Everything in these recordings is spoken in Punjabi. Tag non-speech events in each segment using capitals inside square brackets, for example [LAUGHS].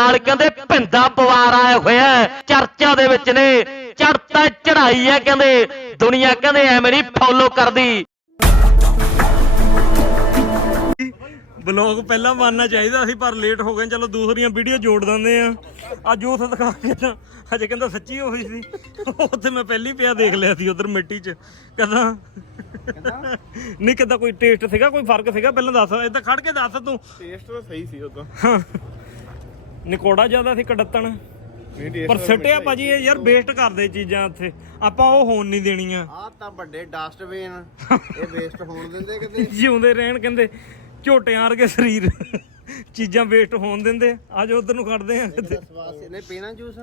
ਨਾਲ ਕਹਿੰਦੇ ਭਿੰਦਾ ਪਵਾਰ ਆਇਆ ਹੋਇਆ। ਚਰਚਾ ਦੇ ਵਿੱਚ ਨੇ। ਚੜਤਾ ਚੜਾਈ ਹੈ ਕਹਿੰਦੇ। ਦੁਨੀਆ ਕਹਿੰਦੇ ਐਵੇਂ ਨਹੀਂ ਫੋਲੋ ਕਰਦੀ। ਬਲੌਗ ਪਹਿਲਾਂ ਬਣਨਾ ਚਾਹੀਦਾ ਸੀ ਪਰ ਲੇਟ ਹੋ ਗਏ ਚਲੋ ਦੂਸਰੀਆਂ ਵੀਡੀਓ ਜੋੜ ਦਿੰਦੇ ਆ ਆ ਜੂਥ ਦਿਖਾ ਕੇ ਤਾਂ ਹਜੇ ਕਹਿੰਦਾ ਸੱਚੀ ਹੋਈ ਸੀ। ਉੱਥੇ ਮੈਂ ਪਹਿਲੀ ਪਿਆ ਦੇਖ ਲਿਆ ਸੀ ਉਧਰ ਮਿੱਟੀ 'ਚ। ਕਹਿੰਦਾ ਨਹੀਂ ਕਿੱਦਾਂ ਕੋਈ ਟੇਸਟ ਸੀਗਾ ਕੋਈ ਫ਼ਰਕ ਸੀਗਾ ਪਹਿਲਾਂ ਦੱਸ। ਏਦਾਂ ਖੜ ਕੇ ਦੱਸ ਤੂੰ। ਟੇਸਟ ਤਾਂ ਸਹੀ ਸੀ ਉਦੋਂ। ਨਿਕੋੜਾ ਜ਼ਿਆਦਾ ਸੀ ਕੜੱਤਣ। ਪਰ ਸਿੱਟਿਆ ਭਾਜੀ ਇਹ ਯਾਰ ਵੇਸਟ ਕਰਦੇ ਚੀਜ਼ਾਂ ਇੱਥੇ। ਆਪਾਂ ਉਹ ਹੋਣ ਨਹੀਂ ਦੇਣੀਆਂ। ਆ ਤਾਂ ਵੱਡੇ ਡਸਟਬਿਨ [LAUGHS] ਇਹ ਵੇਸਟ ਹੋਣ ਦਿੰਦੇ ਕਿਤੇ? ਜਿਉਂਦੇ ਰਹਿਣ ਕਹਿੰਦੇ ਝੋਟਿਆਂ ਵਰਗੇ ਸਰੀਰ। ਚੀਜ਼ਾਂ ਵੇਸਟ ਹੋਣ ਦਿੰਦੇ। ਆ ਜੋ ਉਧਰ ਨੂੰ ਖੜਦੇ ਆ। ਕਿਤੇ ਸਵਾਸ ਨੇ ਪੀਣਾ ਜੂਸ?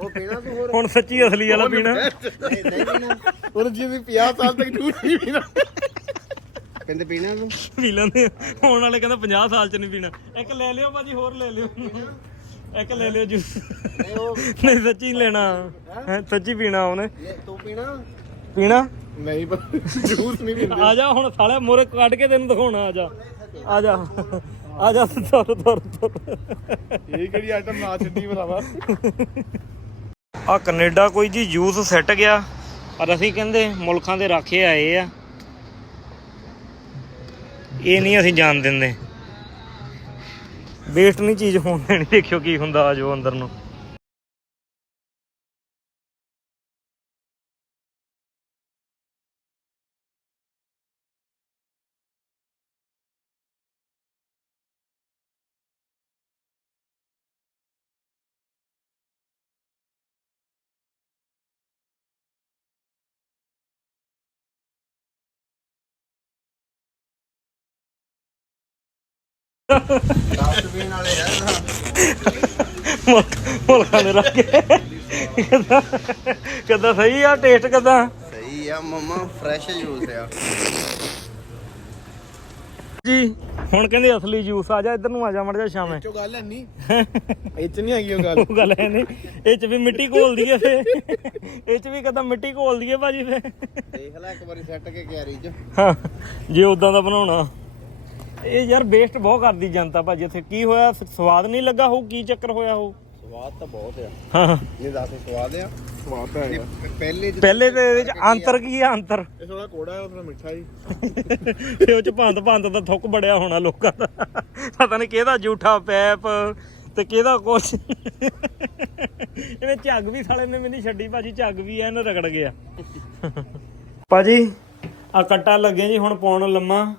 ਉਹ ਪੀਣਾ ਤੂੰ ਹੋਰ? ਹੁਣ ਸੱਚੀ ਅਸਲੀ ਵਾਲਾ ਪੀਣਾ। ਨਹੀਂ ਨਹੀਂ ਪੀਣਾ ਉਹ ਜਿਵੇਂ 50 ਸਾਲ ਤੱਕ ਜੂਸ ਨਹੀਂ ਪੀਣਾ। ਕਹਿੰਦੇ ਪੀਣਾ ਤੂੰ? ਪੀ ਲੈਂਦੇ ਆ। ਹੁਣ ਵਾਲੇ ਕਹਿੰਦਾ 50 ਸਾਲ ਚ ਨਹੀਂ ਪੀਣਾ। ਇੱਕ ਲੈ ਲਿਓ ਭਾਜੀ ਹੋਰ ਲੈ ਲਿਓ। ਇੱਕ ਲੈ ਲਿਓ ਜੂਸ। ਨਹੀਂ ਉਹ ਨਹੀਂ ਸੱਚੀ ਲੈਣਾ। ਹੈਂ, ਸੱਚੀ ਪੀਣਾ ਉਹਨੇ। ਤੂੰ ਪੀਣਾ? ਪੀਣਾ? ਨਹੀਂ ਜੂਸ ਨਹੀਂ ਪੀਂਦੇ। ਆ ਜਾ ਹੁਣ ਸਾਲੇ ਮੋਰੇ ਕੱਢ ਕੇ ਤੈਨੂੰ ਦਿਖਾਉਣਾ ਆ ਜਾ। ਆ ਜਾ। ਆ ਜਾ ਤੁਰ ਤੁਰ ਤੁਰ ਇਹ ਕਿਹੜੀ ਆਈਟਮ ਨਾ ਛੱਡੀ ਭਰਾਵਾ? ਆ ਕੈਨੇਡਾ ਕੋਈ ਜੀ ਯੂਥ ਸੈੱਟ ਗਿਆ ਪਰ ਅਸੀਂ ਕਹਿੰਦੇ ਮੁਲਕਾਂ ਦੇ ਰਾਖੇ ਆਏ ਆ। ਇਹ ਨਹੀਂ ਅਸੀਂ ਜਾਣ ਦਿੰਦੇ। ਵੇਸਟ ਨਹੀਂ ਚੀਜ਼ ਹੋਣ ਦੇਣੀ ਦੇਖਿਓ ਕੀ ਹੁੰਦਾ ਆ ਜੋ ਅੰਦਰ ਨੂੰ। ਡਸਟਬਿਨ ਵਾਲੇ ਮੁਲਕਾਂ ਦੇ ਰਾਖੇ ਕਿੱਦਾਂ ਕਿੱਦਾਂ ਸਹੀ ਆ ਟੇਸਟ ਕਿੱਦਾਂ? ਸਹੀ ਆ ਮਮਾ ਫਰੈਸ਼ ਜੂਸ ਆ। ਜੀ ਹੁਣ ਕਹਿੰਦੇ ਅਸਲੀ ਜੂਸ ਆ ਜਾ ਇੱਧਰ ਨੂੰ ਆ ਜਾ ਮੜ ਜਾ ਸ਼ਾਮੇ। ਚੋ ਗੱਲ ਹੈ ਨਹੀਂ ਇਹ ਚ ਨਹੀਂ ਹੈਗੀ ਉਹ ਗੱਲ। ਉਹ ਗੱਲ ਹੈ ਨਹੀਂ ਇਹ ਚ ਵੀ ਮਿੱਟੀ ਘੋਲਦੀ ਏ ਫੇ ਇਹ ਚ ਵੀ ਕਦਾਂ ਮਿੱਟੀ ਘੋਲਦੀ ਏ ਭਾਜੀ ਫੇ ਦੇਖ ਲੈ ਇੱਕ ਵਾਰੀ ਸੈੱਟ ਕੇ ਕੈਰੀ ਚ। ਹਾਂ ਜੇ ਉਦਾਂ ਦਾ ਬਣਾਉਣਾ। ਇਹ ਯਾਰ ਵੇਸਟ ਬਹੁਤ ਕਰਦੀ ਜਨਤਾ ਭਾਜੀ ਇੱਥੇ। ਕੀ ਹੋਇਆ? ਸ- ਸਵਾਦ ਨਹੀਂ ਲੱਗਾ ਹੋਊ? ਕੀ ਚੱਕਰ ਹੋਇਆ ਹੋਊ? ਸਵਾਦ ਤਾਂ ਬਹੁਤ ਆ। ਹਾਂ। ਇਹ ਦੱਸ ਸਵਾਦ ਆ। ਸਵਾਦ ਤਾਂ ਹੈਗਾ। ਪਹਿਲੇ ਪਹਿਲੇ ਤੇ ਇਹਦੇ ਚ ਅੰਤਰ ਕੀ ਆ ਅੰਤਰ? ਇਹ ਥੋੜਾ ਕੋੜਾ ਹੈ ਥੋੜਾ ਮਿੱਠਾ ਹੀ। [LAUGHS] ਤੇ ਉਹ ਚ ਭੰਤ ਭੰਤ ਦਾ ਥੁੱਕ ਬੜਿਆ ਹੋਣਾ ਲੋਕਾਂ ਦਾ। ਪਤਾ ਨਹੀਂ ਕਿਹਦਾ ਝੂਠਾ ਪੈਪ ਤੇ ਕਿਹਦਾ ਕੁਛ। ਇਹਨੇ ਝੱਗ ਵੀ ਸਾਲੇ ਨੇ ਮੈਨੂੰ ਛੱਡੀ ਭਾਜੀ ਝੱਗ ਵੀ ਐਨ ਰਗੜ ਗਿਆ। [LAUGHS] ਭਾਜੀ ਆ ਕੱਟਾ ਲੱਗੇ ਜੀ ਹੁਣ ਪਾਉਣ ਲੰਮਾ।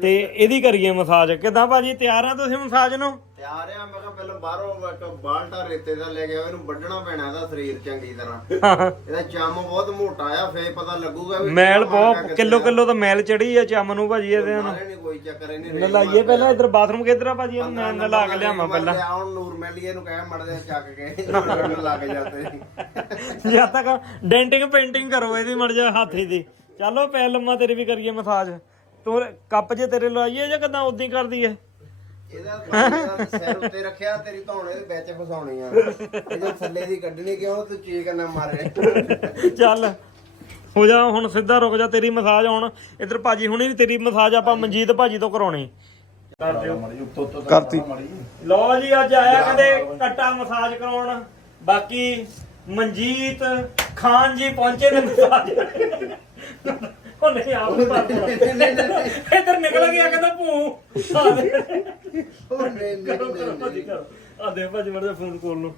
ਤੇ ਇਹਦੀ ਕਰੀਏ ਮਸਾਜ। ਕਿਦਾਂ ਭਾਜੀ ਤਿਆਰ ਆ ਤੁਸੀਂ ਮਸਾਜ ਨੂੰ? ਤਿਆਰ ਆ ਮੈਂ ਕਿਹਾ ਪਹਿਲਾਂ ਬਾਹਰੋਂ ਇੱਕ ਬਾਲਟਾ ਰੇਤੇ ਦਾ ਲੈ ਕੇ ਆਇਆ ਇਹਨੂੰ ਵੱਢਣਾ ਪੈਣਾ ਇਹਦਾ ਸਰੀਰ ਚੰਗੀ ਤਰ੍ਹਾਂ। ਇਹਦਾ ਚੰਮ ਬਹੁਤ ਮੋਟਾ ਆ ਫੇਰ ਪਤਾ ਲੱਗੂਗਾ ਵੀ ਮੈਲ ਬਹੁਤ ਕਿਲੋ। ਕਿਲੋ ਤਾਂ ਮੈਲ ਚੜੀ ਆ ਚੰਮ ਨੂੰ ਭਾਜੀ ਇਹਦੇ ਨੂੰ ਮਾਰੇ ਨੀ ਕੋਈ ਚੱਕਰ ਇਹਨੇ ਨਲਾਈਏ ਪਹਿਲਾਂ ਇੱਧਰ ਬਾਥਰੂਮ ਕਿੱਧਰ ਆ ਭਾਜੀ? ਇਹਨੂੰ ਮੈਂ ਨਲਾ ਕੇ ਲਿਆਵਾਂ ਪਹਿਲਾਂ। ਆਉਣ ਨੂਰ ਮੈਲੀਏ ਨੂੰ ਕਹਿ ਮੜਦੇ ਚੱਕ ਕੇ ਰਗੜਨ ਲੱਗ ਜਾਂਦੇ ਜਦ ਤੱਕ ਡੈਂਟਿੰਗ ਪੇਂਟਿੰਗ ਕਰੋ ਇਹਦੀ ਮੜ ਜਾ ਹਾਥੀ ਦੀ। ਚਲੋ ਪੈ ਲੰਮਾ ਤੇਰੀ ਵੀ ਕਰੀਏ ਮਸਾਜ। ਤੂੰ ਕੱਪ ਜੇ ਤੇਰੇ ਲਵਾਈਏ ਜਾਂ ਕਿਦਾਂ ਉਦਾਂ ਹੀ ਕਰਦੀ ਐ ਇਹਦਾ ਇਹਦਾ ਸਿਰ ਉੱਤੇ ਰੱਖਿਆ ਤੇਰੀ ਧੌਣੇ ਦੇ ਵਿੱਚ ਫਸਾਉਣੀ ਆ। ਇਹਦੇ ਥੱਲੇ ਦੀ ਕੱਢਣੀ ਕਿਉਂ? ਤੂੰ ਚੀਕ ਨਾ ਮਾਰੇ। ਚੱਲ ਹੋ ਜਾ ਹੁਣ ਸਿੱਧਾ ਰੁਕ ਜਾ ਤੇਰੀ ਮਸਾਜ ਹੁਣ। ਇੱਧਰ ਭਾਜੀ ਹੁਣੀ ਵੀ ਤੇਰੀ ਮਸਾਜ ਆਪਾਂ ਮਨਜੀਤ ਭਾਜੀ ਤੋਂ ਕਰਾਉਣੀ। ਕਰਤੀ। ਲਓ ਜੀ ਅੱਜ ਆਇਆ ਕਹਿੰਦੇ ਕੱਟਾ ਮਸਾਜ ਕਰਾਉਣ। ਬਾਕੀ ਮਨਜੀਤ ਖਾਨ ਜੀ ਪਹੁੰਚੇ ਨੇ ਮਸਾਜ। ਉਹ ਨਹੀਂ ਆਪ ਨੂੰ ਬਾਤ ਇੱਧਰ ਨਿਕਲ ਗਿਆ ਕਹਿੰਦਾ ਭੂ ਆ ਦੇ ਉਹ ਨਹੀਂ ਨਹੀਂ ਕਰੋ ਕਰੋ ਭਾਜੀ ਕਰੋ ਆ ਦੇ ਭਾਜੀ ਮੜਾ ਫੋਨ ਕੋਲ ਨੂੰ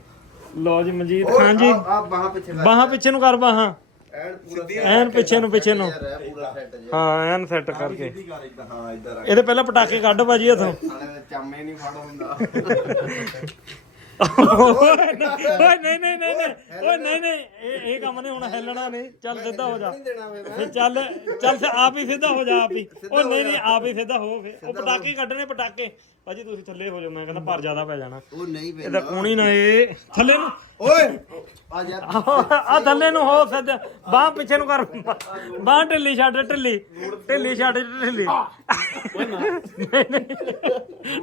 ਲਓ ਜੀ ਮਨਜੀਤ ਓਏ, ਖਾਨ ਜੀ ਆ ਆ ਬਾਹਾਂ ਪਿੱਛੇ ਕਰ ਬਾਹਾਂ ਪਿੱਛੇ ਨੂੰ ਕਰ ਬਾਹਾਂ ਐਨ ਪੂਰਾ ਐਨ ਪਿੱਛੇ ਨੂੰ ਪਿੱਛੇ ਨੂੰ ਹਾਂ ਐਨ ਸੈੱਟ ਕਰਕੇ ਕਰ ਇਦਾਂ ਹਾਂ ਇਦਾਂ ਰੱਖ ਇਹਦੇ ਪਹਿਲਾਂ ਪਟਾਕੇ ਕੱਢ ਭਾਜੀ ਇਥੋਂ ਚਾਮੇ ਨਹੀਂ ਫੜ ਹੁੰਦਾ ਓਏ ਨਹੀਂ ਨਹੀਂ ਨਹੀਂ ਨਹੀਂ। ਓਏ ਨਹੀਂ ਨਹੀਂ ਇਹ ਇਹ ਕੰਮ ਨਹੀਂ ਹੁਣ ਹਿੱਲਣਾ ਨਹੀਂ। ਚੱਲ ਸਿੱਧਾ ਹੋ ਜਾ। ਨਹੀਂ ਦੇਣਾ ਵੇ ਮੈਂ। ਫੇ ਚੱਲ ਚੱਲ ਸੇ ਆਪ ਹੀ ਸਿੱਧਾ ਹੋ ਜਾ ਆਪ ਹੀ। ਓ ਨਹੀਂ ਨਹੀਂ ਆਪ ਹੀ ਸਿੱਧਾ ਹੋ ਫੇ ਉਹ ਪਟਾਕੇ ਕੱਢਣੇ ਪਟਾਕੇ। ਭਾਜੀ ਤੁਸੀਂ ਥੱਲੇ ਹੋ ਜਾਓ ਮੈਂ ਕਹਿੰਦਾ ਭਰ ਜ਼ਿਆਦਾ ਪੈ ਜਾਣਾ। ਉਹ ਨਹੀਂ ਇਹਦਾ ਪੈਂਦਾ। ਕੋਣੀ ਨਾ ਇਹ। ਥੱਲੇ ਨੂੰ। ਓਏ ਆ ਯਾਰ ਆ ਥੱਲੇ ਨੂੰ ਹੋ ਸਿੱਧਾ ਬਾਹ ਪਿੱਛੇ ਨੂੰ ਕਰ। ਬਾਹ ਢਿੱਲੀ ਛੱਡ ਢਿੱਲੀ। ਢਿੱਲੀ ਛੱਡ ਢਿੱਲੀ। ਨਹੀਂ, ਨਹੀਂ।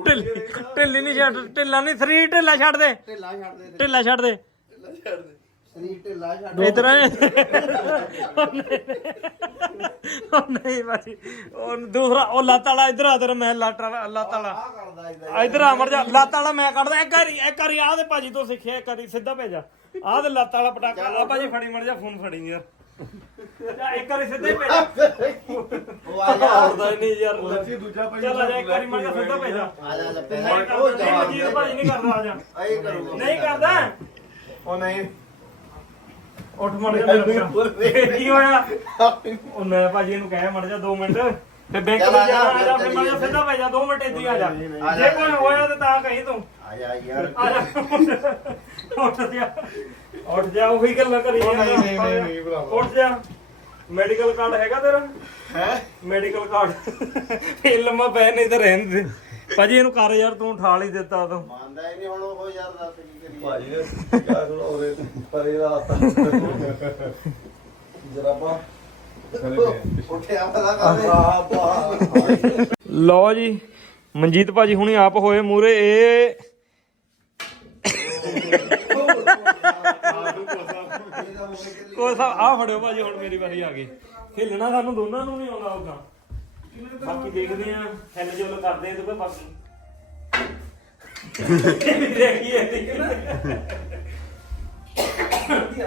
ਢਿੱਲੀ ਢਿੱਲੀ ਨਹੀਂ ਛੱਡ ਢਿੱਲਾ ਨਹੀਂ ਸਰੀਰ ਢਿੱਲਾ ਛੱਡ ਦੇ। ਢਿੱਲਾ ਛੱਡ ਦੇ ਢਿੱਲਾ ਛੱਡ ਦੇ। ਢਿੱਲਾ ਛੱਡ ਦੇ। ਸਰੀਰ ਢਿੱਲਾ ਛੱਡ ਇਧਰ ਉਹ ਨਹੀਂ। ਭਾਜੀ। ਉਹ ਦੂਸਰਾ ਉਹ ਲੱਤ ਵਾਲਾ ਇਧਰ ਆ ਤੇਰਾ ਮੈਂ ਲੱਤ ਵਾਲਾ ਲੱਤ ਵਾਲਾ। ਇਧਰ ਆ। ਮਰ ਜਾ। ਲੱਤ ਵਾਲਾ ਮੈਂ ਕੱਢਦਾ। ਇੱਕ ਵਾਰੀ ਇੱਕ ਵਾਰੀ ਆਹ ਦੇ ਭਾਜੀ ਤੋਂ ਸਿੱਖਿਆ ਇੱਕ ਵਾਰੀ ਸਿੱਧਾ ਭੇਜਾ। ਆਹ ਦੇ ਲੱਤ ਵਾਲਾ ਪਟਾਕਾ। ਆ ਭਾਜੀ ਫੜੀ ਮਰ ਜਾ ਫੋਨ ਫੜੀ ਯਾਰ। ਜਾ ਇੱਕ ਵਾਰੀ ਸਿੱਧਾ ਭੇਜਾ ਉਹ ਆ ਹੀ ਨਹੀਂ ਯਾਰ। ਚੱਲ ਆ ਜਾ ਇੱਕ ਵਾਰੀ ਮਰ ਜਾ ਸਿੱਧਾ ਭੇਜਾ ਆ ਜਾ ਲੈ ਨਹੀਂ ਪੈਸੇ ਉਹ ਕਰਦਾ ਜਵਾਬ ਮਨਜੀਤ ਭਾਜੀ ਨਹੀਂ ਕਰਦਾ ਆ ਜਾ। ਆਈ ਕਰੂਗਾ ਨਹੀਂ ਕਰਦਾ। ਉਹ ਨਹੀਂ। ਉੱਠ ਮਰ ਜਾ ਮੇਰਾ। ਕੀ ਹੋਇਆ? ਉਹ ਮੈਂ ਭਾਜੀ ਇਹਨੂੰ ਕਹਿ ਮੜ ਜਾ 2 ਮਿੰਟ। ਤੇ ਬੈਂਕ ਚੱਲ ਆ ਜਾ, ਜਾਣਾ ਆ ਜਾ ਫਿਰ ਮੜ ਜਾ। ਸਿੱਧਾ ਭੇਜਾ 2 ਮਿੰਟ ਇੱਥੇ ਹੀ ਆ ਜਾ। ਆ ਜਾ। ਜੇ ਕੋਈ ਹੋਇਆ ਤਾਂ ਤਾਂ ਕਹੀਂ ਤੂੰ। ਆ ਜਾ ਯਾਰ। ਆ ਜਾ। ਉੱਠ ਜਾ। ਉੱਠ ਜਾ ਉਹੀ ਗੱਲਾਂ ਕਰੀ ਜਾਂਦਾ। ਉੱਠ ਜਾ। ਮੈਡੀਕਲ ਕਾਰਡ ਹੈਗਾ ਤੇਰਾ? ਹੈ? ਮੈਡੀਕਲ ਕਾਰਡ ਇਹ ਲੰਮਾ ਪੈ ਨਹੀਂ ਤਾਂ ਰਹਿਣ ਦੇ। ਭਾਜੀ ਇਹਨੂੰ ਕਰ ਯਾਰ ਤੂੰ ਠਾਲ ਹੀ ਦਿੱਤਾ ਤੂੰ। ਮੰਨਦਾ ਹੀ ਨਹੀਂ ਹੁਣ ਉਹ ਯਾਰ ਦੱਸ ਕੀ ਕਰੀਏ। ਭਾਜੀ ਕਰੋ ਉਹਦੇ ਪਰੇ ਦਾ ਜਰਾਬਾ ਲਓ ਜੀ ਮਨਜੀਤ ਭਾਜੀ ਹੁਣੀ ਆਪ ਹੋਏ ਮੂਰੇ ਇਹ ਕੋਈ ਸਾਹਿਬ ਆ ਫੜਿਓ ਭਾਜੀ ਹੁਣ ਮੇਰੀ ਵਾਰੀ ਆ ਗਈ। ਖੇਲਣਾ ਸਾਨੂੰ ਦੋਨਾਂ ਨੂੰ ਨਹੀਂ ਆਉਂਦਾ ਉਦਾਂ ਬਾਕੀ ਦੇਖਦੇ ਆ ਹੈਲ ਜੋਲ ਕਰਦੇ ਆ ਤੇ ਕੋਈ ਬਾਕੀ। ਦੇਖੀਏ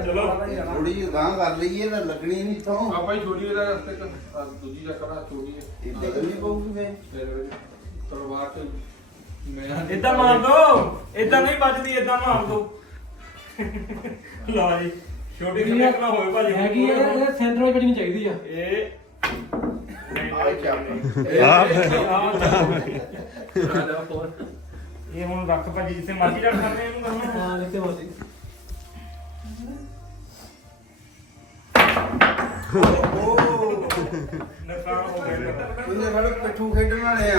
ਚਲੋ। ਥੋੜੀ ਜਿਹੀ ਗਾਂ ਕਰ ਲਈਏ ਤਾਂ ਲੱਗਣੀ ਨਹੀਂ ਤੋਂ ਆਪਾਂ ਹੀ ਛੋਟੀ ਇਹਦਾ ਰਸਤੇ ਕਰ ਦੂਜੀ ਦਾ ਕਰਾ ਛੋਟੀ ਇਹ ਲੱਗਣੀ ਪਊਗੀ ਫਿਰ। ਤਲਵਾਰ ਤੇ ਮੈਂ ਇਦਾਂ ਮਾਰ ਦੋ। ਇਦਾਂ ਨਹੀਂ ਵੱਜਦੀ ਇਦਾਂ ਮਾਰ ਦੋ। ਜੀ। ਛੋਟੀ ਸਨੈਕ ਨਾ ਹੋਵੇ ਭਾਜੀ। ਹੈਗੀ ਹੈ ਇਹ ਸੈਂਟਰ ਵਿੱਚ ਬੈਠਣੀ ਚਾਹੀਦੀ ਆ। ਇਹ ਆਹ ਚੱਪ ਇਹ ਹੁਣ ਰੱਖ ਭਾਜੀ ਜਿੱਥੇ ਮਰਜ਼ੀ ਰੱਖ ਸਕਦੇ ਇਹਨੂੰ ਕਰਨਾ। ਹਾਂ ਨੁਕਸਾਨ ਹੋ ਗਿਆ ਉਹਨੇ ਸਾਡੇ ਪਿੱਠੂ ਖੇਡਣ ਵਾਲੇ ਆ।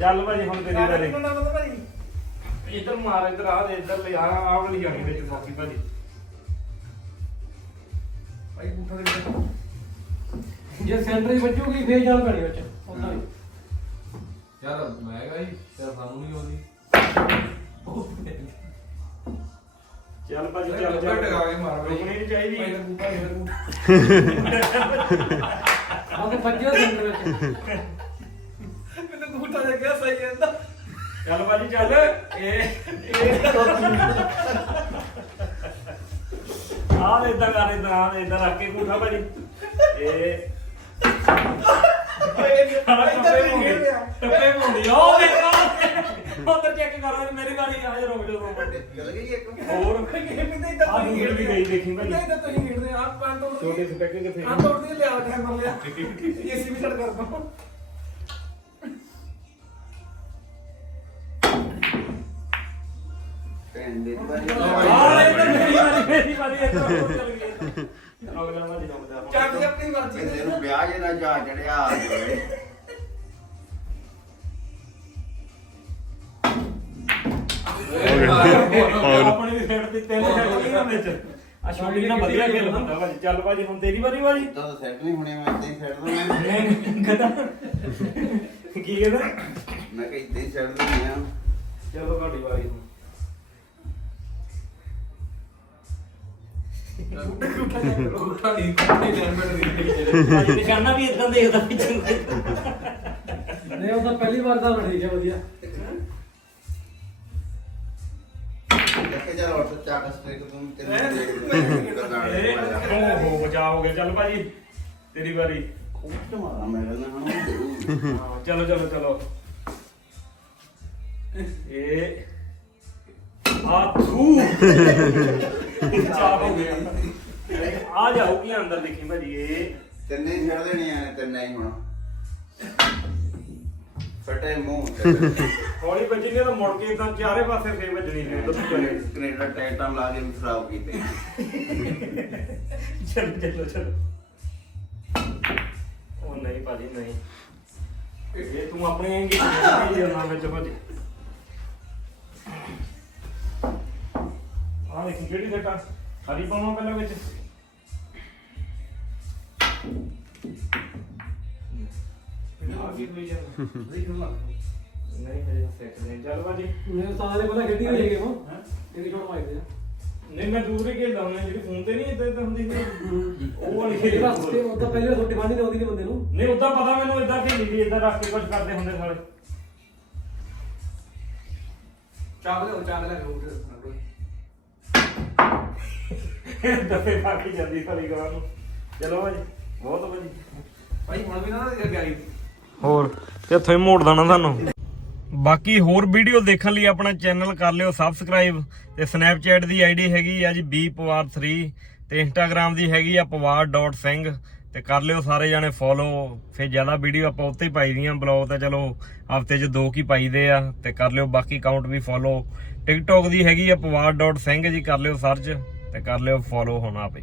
ਚੱਲ ਭਾਜੀ ਹੁਣ ਤੇਰੀ ਵਾਰੀ। ਇੱਧਰ ਮਾਰ ਇੱਧਰ ਆ ਦੇ ਇੱਧਰ ਲੈ ਆ ਆ ਵਾਲੀ ਜਾਣੀ ਵਿੱਚ ਬਾਕੀ ਭਾਜੀ। ਜੇ ਸੈਂਟਰ ਵਿੱਚ ਵੱਜੂਗੀ ਫੇਰ ਜਾਣ ਪੈਣੀ ਵਿੱਚ। ਉਹਨਾਂ ਦੀ ਯਾਰ ਮੈਂ ਕਹਾਂ ਜੀ ਤੇ ਸਾਨੂੰ ਨਹੀਂ ਆਉਂਦੀ। ਚੱਲ ਭਾਜੀ ਚੱਲ ਚੱਲ। ਟਕਾ ਕੇ ਮਾਰ ਬਈ। ਰੁਕਣੀ ਨਹੀਂ ਚਾਹੀਦੀ। ਭਾਈ ਦਾ ਬੂਟਾ ਇਹਦਾ ਬੂਟਾ ਬਸ ਵੱਜਿਆ ਸੈਂਟਰ ਵਿੱਚ। ਚੱਲ ਭਾਜੀ ਚੱਲ। ਇਹ ਇਹ ਆਹ ਇਦਾਂ ਕਰ ਇਦਾਂ ਇਦਾਂ ਰੱਖ ਕੇ ਕੋਠਾ ਭਾਜੀ। ਇਹ ਟੱਪੇ ਮੁੰਡੀ ਟੱਪੇ ਮੁੰਡੀ ਉਹ ਦੇਖੋ ਉਧਰ ਚੈੱਕ ਕਰੋ ਮੇਰੀ ਵਾਰੀ ਆ ਜਾ ਰੁਕ ਜਾ ਦੋ ਮਿੰਟ ਗੱਲ ਗਈ ਇੱਕ। ਹੋਰ? ਆ ਦੂਰ ਵੀ ਗਈ ਦੇਖੀ ਭਾਜੀ। ਤਾਂ ਤੁਸੀਂ ਖੇਡਦੇ ਆ? ਪੰਜ ਤੋੜ ਛੋਟੇ ਸਪੈਕ ਕਿੱਥੇ ਆ ਤੋੜਦੀ ਲਿਆ ਕੈਮਰਾ ਲਿਆ। [LAUGHS] ਏਸੀ ਵੀ ਛੱਡ ਕਰ ਦੋ। ਦੇ ਭਾਈ ਆ ਇੱਧਰ ਮੇਰੀ ਵਾਰੀ ਮੇਰੀ ਵਾਰੀ ਇੱਧਰ [LAUGHS] ਹੋਰ ਚੱਲ ਗਈ। ਅਗਲਾ ਭਾਜੀ ਰੁਕ ਜਾ ਚੱਕ ਆਪਣੀ ਮਰਜ਼ੀ ਬੰਦੇ ਨੂੰ ਵਿਆਹ ਜੇ ਨਾ ਜਾ ਚੜਿਆ ਆ ਜਾਵੇ। ਆਪਣੀ ਵੀ ਖੇਡ ਦੀ ਤਿੰਨ ਖੇਡ ਨਹੀਂ ਵਿੱਚ ਆ ਛੋਟੀ ਨਾ ਵਧੀਆ ਖੇਲ ਹੁੰਦਾ ਭਾਜੀ ਚੱਲ ਭਾਜੀ ਹੁਣ ਤੇਰੀ ਵਾਰੀ ਭਾਜੀ ਤਾਂ ਸੈੱਟ ਨਹੀਂ ਹੋਣੇ ਮੈਂ ਇਦਾਂ ਹੀ ਛੱਡ ਦੂੰਗਾ ਨਹੀਂ ਕਹਦਾ ਕੀ ਕਹਿੰਦਾ? ਮੈਂ ਕਿਹਾ ਇਦਾਂ ਹੀ ਛੱਡ ਦਿੰਦੇ ਆ। ਚਲੋ ਤੁਹਾਡੀ ਵਾਰੀ ਹੁਣ। ਬੂਟਾ ਨਹੀਂ ਕੋਈ ਲੈਮਟ ਨਹੀਂ ਭਾਜੀ ਨਿਸ਼ਾਨਾ ਵੀ ਇਦਾਂ ਦੇਖਦਾ ਵੀ ਚੰਗਾ ਨਹੀਂ ਉਹ ਤਾਂ ਪਹਿਲੀ ਵਾਰ ਤਾਂ ਠੀਕ ਹੈ ਵਧੀਆ। ਦੇਖੇ ਜਾ ਰੋਟ ਚਾਕ ਸਟ੍ਰਿਕ ਤੂੰ ਤੈਨੂੰ ਕਰਨਾ ਓਹੋ ਬਚਾ ਹੋ ਗਿਆ ਚੱਲ ਭਾਜੀ ਤੇਰੀ ਵਾਰੀ ਖੂਟ ਮਾਰਾ ਮੈਂ ਕਹਿੰਦਾ ਹਾਂ ਹਾਂ, ਚਲੋ ਚਲੋ ਚਲੋ ਇਹ ਆ ਥੂ ਚਾਹ ਹੋ ਗਿਆ ਆ ਜਾਊਗੀ ਅੰਦਰ ਦੇਖੀ ਭਾਜੀ ਇਹ? ਤਿੰਨੇ ਹੀ ਛੱਡ ਦੇਣੇ ਆ ਤਿੰਨੇ ਹੀ ਹੁਣ। ਫਟੇ ਮੂੰਹ। ਤੇ ਹੌਲੀ ਵੱਜੀ ਨੇ ਤਾਂ ਮੁੜ ਕੇ ਤਾਂ ਚਾਰੇ ਪਾਸੇ ਫੇਰ ਵੱਜਣੀ ਨੇ ਦੱਸੋ ਚਲੇ ਕੈਨੇਡਾ ਟੈਟਾਂ ਲਾ ਕੇ ਵੀ ਖਰਾਬ ਕੀਤੇ। ਚਲੋ ਚਲੋ ਚਲੋ। ਉਹ ਨਹੀਂ ਭਾਜੀ ਨਹੀਂ। ਇਹ ਤੂੰ ਆਪਣੇ ਜਾਣਾ ਵਿੱਚ ਭਾਜੀ। ਆਹ ਦੇਖੀ ਕਿਹੜੀ ਸੈਟਾ ਹਰੀ ਪਾਉਣਾ ਪਹਿਲਾਂ ਵਿੱਚ। ਆ ਗਈ ਕੋਈ ਜਾਂਦਾ [LAUGHS] ਨਹੀਂ ਹਜੇ ਸਿੱਖ ਨਹੀਂ। ਚੱਲ ਭਾਜੀ ਮੇਰੇ ਸਾਰੇ ਪਹਿਲਾਂ ਖੇਡੀ ਹੋਈ ਗੇਮ ਇਹ ਛੋਟ ਮਾਰਦੇ ਆ? ਨਹੀਂ ਮੈਂ ਦੂਸਰੀ ਖੇਡਦਾ ਹੁੰਦਾ ਜਿਹੜੀ ਫੋਨ ਤੇ ਨਹੀਂ ਇਦਾਂ ਇਦਾਂ ਹੁੰਦੀ ਸੀ। ਉਹ ਵਾਲੀ ਖੇਡ। ਇਹ ਬਸ ਤੇ ਉਹਦਾ ਪਹਿਲੇ ਛੋਟੀ ਬਾਂਡੀ ਨੇ ਆਉਂਦੀ ਨਹੀਂ ਬੰਦੇ ਨੂੰ। ਨਹੀਂ ਉਦਾਂ ਪਤਾ ਮੈਨੂੰ ਇਦਾਂ ਖੇਡੀ ਦੀ ਇਦਾਂ ਰੱਖ ਕੇ ਕੁਝ ਕਰਦੇ ਹੁੰਦੇ ਸਾਲੇ ਚਾਕ ਲੈ ਚਾਕ ਲੈ ਦਫੇ ਪਾ ਕੇ ਜਾਂਦੀ ਸਾਲੀ ਗਾਂ ਨੂੰ। ਚਲੋ ਭਾਜੀ ਬਹੁਤ ਭਾਜੀ ਭਾਈ, ਹੁਣ ਵੀ ਨਾ ਅੱਗੇ ਹੋਰ, ਤੇ ਇੱਥੋਂ ਹੀ ਮੋੜ ਦੇਣਾ ਤੁਹਾਨੂੰ। ਬਾਕੀ ਹੋਰ ਵੀਡੀਓ ਦੇਖਣ ਲਈ ਆਪਣਾ ਚੈਨਲ ਕਰ ਲਿਓ ਸਬਸਕ੍ਰਾਈਬ ਤੇ ਸਨੈਪਚੈਟ ਦੀ ਆਈਡੀ ਹੈਗੀ ਆ ਜੀ bpawar3 ਤੇ ਇੰਸਟਾਗ੍ਰam ਦੀ ਹੈਗੀ ਆ pawar.ਸਿੰਘ ਤੇ ਕਰ ਲਿਓ ਸਾਰੇ ਜਾਣੇ ਫੋਲੋ ਫਿਰ ਜ਼ਿਆਦਾ ਵੀਡੀਓ ਆਪਾਂ ਉੱਤੇ ਹੀ ਪਾਈ ਦੀਆਂ ਬਲੌਗ ਤਾਂ ਚਲੋ, ਹਫ਼ਤੇ 'ਚ ਦੋ ਕੀ ਪਾਈਦੇ ਆ। ਤੇ ਕਰ ਲਿਓ, ਬਾਕੀ ਅਕਾਊਂਟ ਵੀ ਫੋਲੋ ਟਿਕਟੌਕ ਦੀ ਹੈਗੀ ਆ pawar.ਸਿੰਘ ਜੀ, ਕਰ ਲਿਓ ਸਰਚ ਤੇ ਕਰ ਲਿਓ ਫੋਲੋ ਹੋਣਾ ਆਪੇ